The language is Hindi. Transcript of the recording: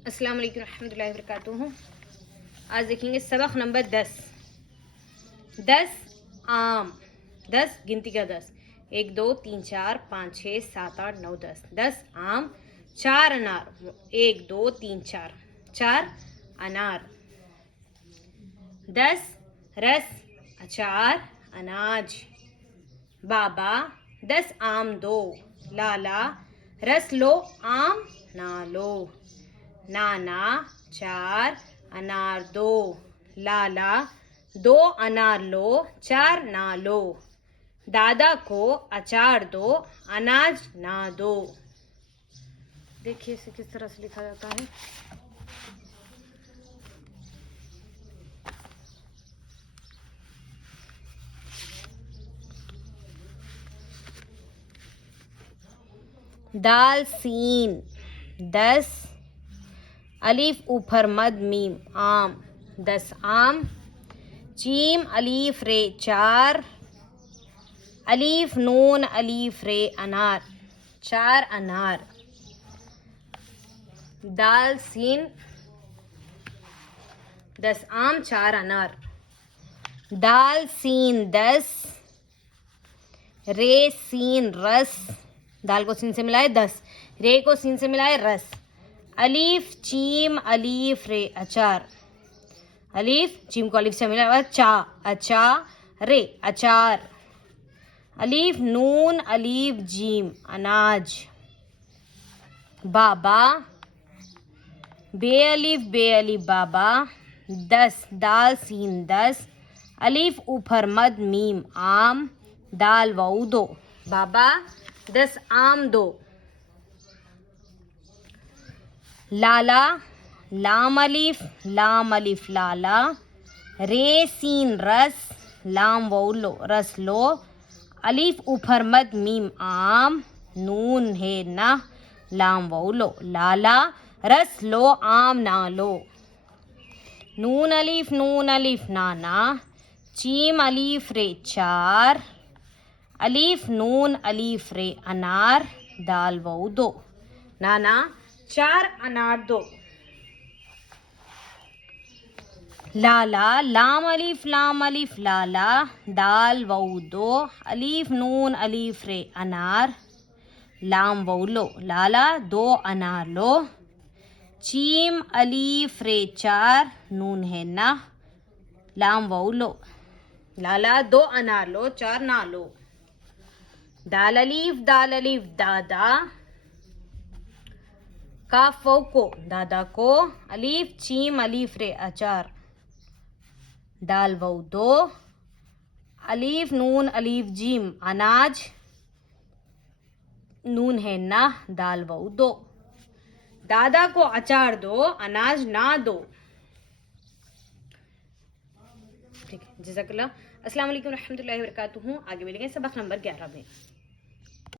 अस्सलाम वालेकुम रहमतुल्लाहि व बरकातुहू। आज देखेंगे सबक नंबर 10। 10 आम। 10 गिनती का 10। 1 2 3 4 5 6 7 8 9 10। 10 आम। 4 अनार। 1 2 3 4। 4 अनार। 10 रस अचार अनाज। बाबा 10 आम दो। लाला रस लो आम ना लो। नाना 4 अनार दो। लाला 2 अनार लो 4 ना लो। दादा को अचार दो अनाज ना दो। देखिए इसे किस तरह से लिखा जाता है। दाल सीन 10 अलीफ ऊपर मद मीम आम। 10 आम। जीम अलीफ रे 4 अलीफ नून अलीफ रे अनार 4 अनार। दाल सीन 10 आम 4 अनार। दाल सीन 10 रे सीन रस। दाल को सीन से मिलाए 10। रे को सीन से मिलाए रस। अलीफ चीम अलीफ रे अचार। अलीफ चीम को अलीफ से मिलाए चा अचा रे अचार। अलीफ नून अलीफ जीम अनाज। बाबा बे अलीफ बाबा 10 दाल सीन 10 अलीफ ऊपर मद मीम आम। दाल वाऊ दो। बाबा 10 आम दो। लाला लाम अलीफ लाला। रे सीन रस लाम वाऊ लो रस लो। अलीफ ऊपर मद मीम आम। नून है ना लाम वाऊ लो। लाला रस लो आम ना लो। नून अलीफ नाना। चीम अलीफ रे 4 अलीफ नून अलीफ रे अनार। दाल वाऊ दो। नाना 4 अनार दो। लाला लाम अलीफ लाला। दाल वाऊ दो। अलीफ नून अलीफ रे अनार। लाम वाऊ लो। लाला 2 अनार लो। चीम अलीफ रे 4 नून है ना लाम वाऊ लो। लाला 2 अनार लो 4 ना लो। दाल अलीफ दादा। काफ वाऊ को दादा को। अलीफ चीम अलीफ रे अचार। दाल वाऊ 2। अलीफ नून अलीफ जीम अनाज। नून है ना दाल वाऊ 2। दादा को अचार दो अनाज ना दो। ठीक है जज़ाकल्लाह। अस्सलाम वालेकुम रहमतुल्लाहि व बरकातुहू। आगे मिलेंगे सबक नंबर 11 में।